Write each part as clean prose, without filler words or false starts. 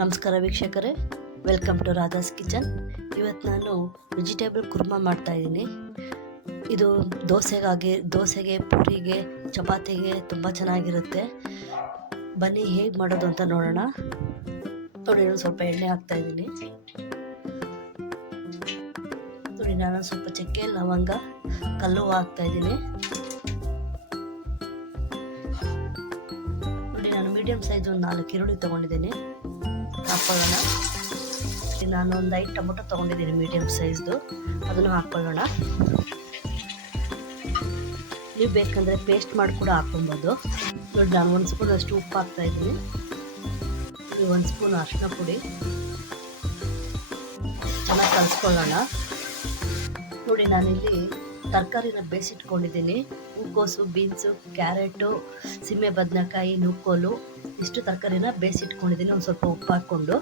ನಮಸ್ಕಾರ ವೀಕ್ಷಕರೇ, welcome to Radha's kitchen. ಇವತ್ತು ನಾನು ವೆಜಿಟೇಬಲ್ ಕುರ್ಮಾ ಮಾಡ್ತಾಯಿದ್ದೀನಿ. ಇದು ದೋಸೆಗೆ, ಪೂರಿಗೆ, ಚಪಾತಿಗೆ ತುಂಬ ಚೆನ್ನಾಗಿರುತ್ತೆ. ಬನ್ನಿ ಹೇಗೆ ಮಾಡೋದು ಅಂತ ನೋಡೋಣ. ನೋಡಿ, ನಾನು ಸ್ವಲ್ಪ ಎಣ್ಣೆ ಹಾಕ್ತಾಯಿದ್ದೀನಿ. ನೋಡಿ, ನಾನು ಸ್ವಲ್ಪ ಚಕ್ಕೆ, ಲವಂಗ, ಕಲ್ಲು ಹಾಕ್ತಾಯಿದ್ದೀನಿ. ನೋಡಿ, ನಾನು ಮೀಡಿಯಮ್ ಸೈಜ್ ಒಂದು 4 ಈರುಳ್ಳಿ ತೊಗೊಂಡಿದ್ದೀನಿ, ಹಾಕ್ಕೊಳ್ಳೋಣ. ನಾನು ಒಂದು 5 ಟೊಮೊಟೊ ತೊಗೊಂಡಿದ್ದೀನಿ ಮೀಡಿಯಮ್ ಸೈಜ್ದು, ಅದನ್ನು ಹಾಕ್ಕೊಳ್ಳೋಣ. ನೀವು ಬೇಕಂದರೆ ಪೇಸ್ಟ್ ಮಾಡಿ ಕೂಡ ಹಾಕ್ಕೊಬೋದು. ನೋಡಿ, ನಾನು 1 ಸ್ಪೂನ್ ಅಷ್ಟು ಉಪ್ಪು ಹಾಕ್ತಾಯಿದ್ದೀನಿ. 1 ಸ್ಪೂನ್ ಅರಿಶಿನ ಪುಡಿ, ಚೆನ್ನಾಗಿ ಕಲಿಸ್ಕೊಳ್ಳೋಣ. ನೋಡಿ, ನಾನಿಲ್ಲಿ ತರಕಾರಿನ ಬೇಯಿಸಿಟ್ಕೊಂಡಿದ್ದೀನಿ. ಹೂಕೋಸು, ಬೀನ್ಸು, ಕ್ಯಾರೆಟು, ಸೀಮೆ ಬದನೆಕಾಯಿ, ನೂಕೋಲು, ಇಷ್ಟು ತರಕಾರಿನ ಬೇಯಿಸಿಟ್ಕೊಂಡಿದ್ದೀನಿ. ಒಂದು ಸ್ವಲ್ಪ ಉಪ್ಪು ಹಾಕ್ಕೊಂಡು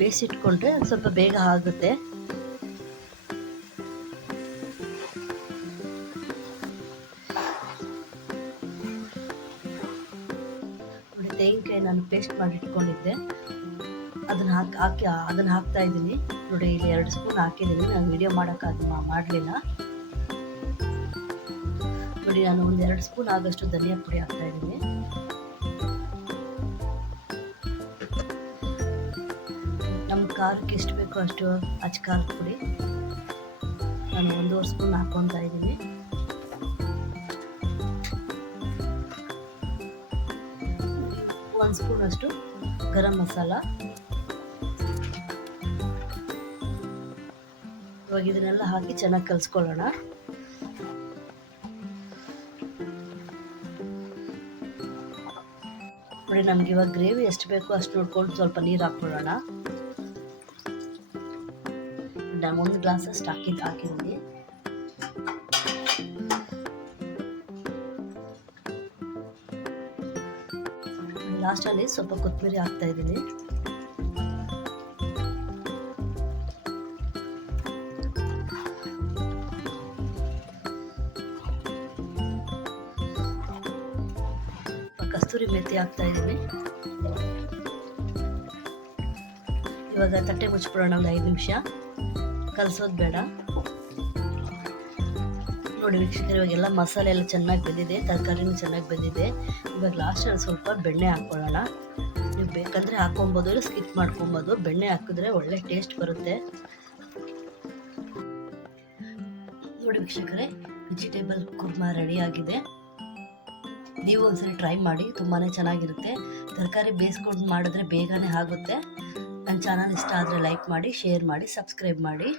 ಬೇಯಿಸಿಟ್ಕೊಂಡ್ರೆ ಸ್ವಲ್ಪ ಬೇಗ ಆಗುತ್ತೆ. ನೋಡಿ, ತೆಂಗಿನಕಾಯಿ ನಾನು ಪೇಸ್ಟ್ ಮಾಡಿ ಇಟ್ಕೊಂಡಿದ್ದೆ, ಅದನ್ನು ಹಾಕ್ತಾ ಇದ್ದೀನಿ. ನೋಡಿ, ಇಲ್ಲಿ 2 ಸ್ಪೂನ್ ಹಾಕಿದ್ದೀನಿ. ನಾನು ವಿಡಿಯೋ ಮಾಡಲಿಲ್ಲ. ನೋಡಿ, ನಾನು ಒಂದು 2 ಸ್ಪೂನ್ ಆಗೋಷ್ಟು ಧನಿಯಾ ಪುಡಿ ಹಾಕ್ತಾ ಇದ್ದೀನಿ. ನಮ್ಮ ಖಾರಕ್ಕೆ ಎಷ್ಟು ಬೇಕೋ ಅಷ್ಟು ಖಾರದ ಪುಡಿ ನಾನು 1.5 ಸ್ಪೂನ್ ಹಾಕ್ಕೊತಾ ಇದ್ದೀನಿ. ಒಂದು ಸ್ಪೂನ್ ಅಷ್ಟು ಗರಂ ಮಸಾಲ. ಇವಾಗ ಇದನ್ನೆಲ್ಲ ಹಾಕಿ ಚೆನ್ನಾಗಿ ಕಲಿಸ್ಕೊಳ್ಳೋಣ. ನೋಡಿ, ನಮ್ಗೆ ಇವಾಗ ಗ್ರೇವಿ ಎಷ್ಟು ಬೇಕೋ ಅಷ್ಟು ನೋಡ್ಕೊಂಡು ಸ್ವಲ್ಪ ನೀರು ಹಾಕ್ಕೊಳ್ಳೋಣ. ನಾನು 1 ಗ್ಲಾಸ್ ಅಷ್ಟು ಹಾಕಿದ್ದೀನಿ. ಲಾಸ್ಟಲ್ಲಿ ಸ್ವಲ್ಪ ಕೊತ್ತಂಬರಿ ಹಾಕ್ತಾ ಇದ್ದೀನಿ. ಕಸ್ತೂರಿ ಮೆಥಿ ಹಾಕ್ತಾ ಇದ್ದೀನಿ. ಇವಾಗ ತಟ್ಟೆ ಮುಚ್ಚಿಬಿಡೋಣ. ಒಂದು 5 ನಿಮಿಷ ಕಲಸೋದು ಬೇಡ. ನೋಡಿ ವೀಕ್ಷಕರು, ಇವಾಗೆಲ್ಲ ಮಸಾಲೆ ಎಲ್ಲ ಚೆನ್ನಾಗಿ ಬೆಂದಿದೆ, ತರಕಾರಿನೂ ಚೆನ್ನಾಗಿ ಬೆಂದಿದೆ. ಇವಾಗ ಲಾಸ್ಟಲ್ಲಿ ಸ್ವಲ್ಪ ಬೆಣ್ಣೆ ಹಾಕ್ಕೊಳ್ಳೋಣ. ನೀವು ಬೇಕಂದರೆ ಹಾಕ್ಕೊಬೋದು, ಇಲ್ಲ ಸ್ಕಿಪ್ ಮಾಡ್ಕೊಬೋದು. ಬೆಣ್ಣೆ ಹಾಕಿದ್ರೆ ಒಳ್ಳೆ ಟೇಸ್ಟ್ ಬರುತ್ತೆ. ನೋಡಿ ವೀಕ್ಷಕರೇ, ವೆಜಿಟೇಬಲ್ ಕುರ್ಮಾ ರೆಡಿಯಾಗಿದೆ. ನೀವು ಒಂದ್ಸರಿ ಟ್ರೈ ಮಾಡಿ, ತುಂಬಾ ಚೆನ್ನಾಗಿರುತ್ತೆ. ತರಕಾರಿ ಬೇಯಿಸ್ಕೊಂಡು ಮಾಡಿದ್ರೆ ಬೇಗನೆ ಆಗುತ್ತೆ. ನನ್ನ ಚಾನಲ್ ಇಷ್ಟ ಆದರೆ ಲೈಕ್ ಮಾಡಿ, ಶೇರ್ ಮಾಡಿ, ಸಬ್ಸ್ಕ್ರೈಬ್ ಮಾಡಿ.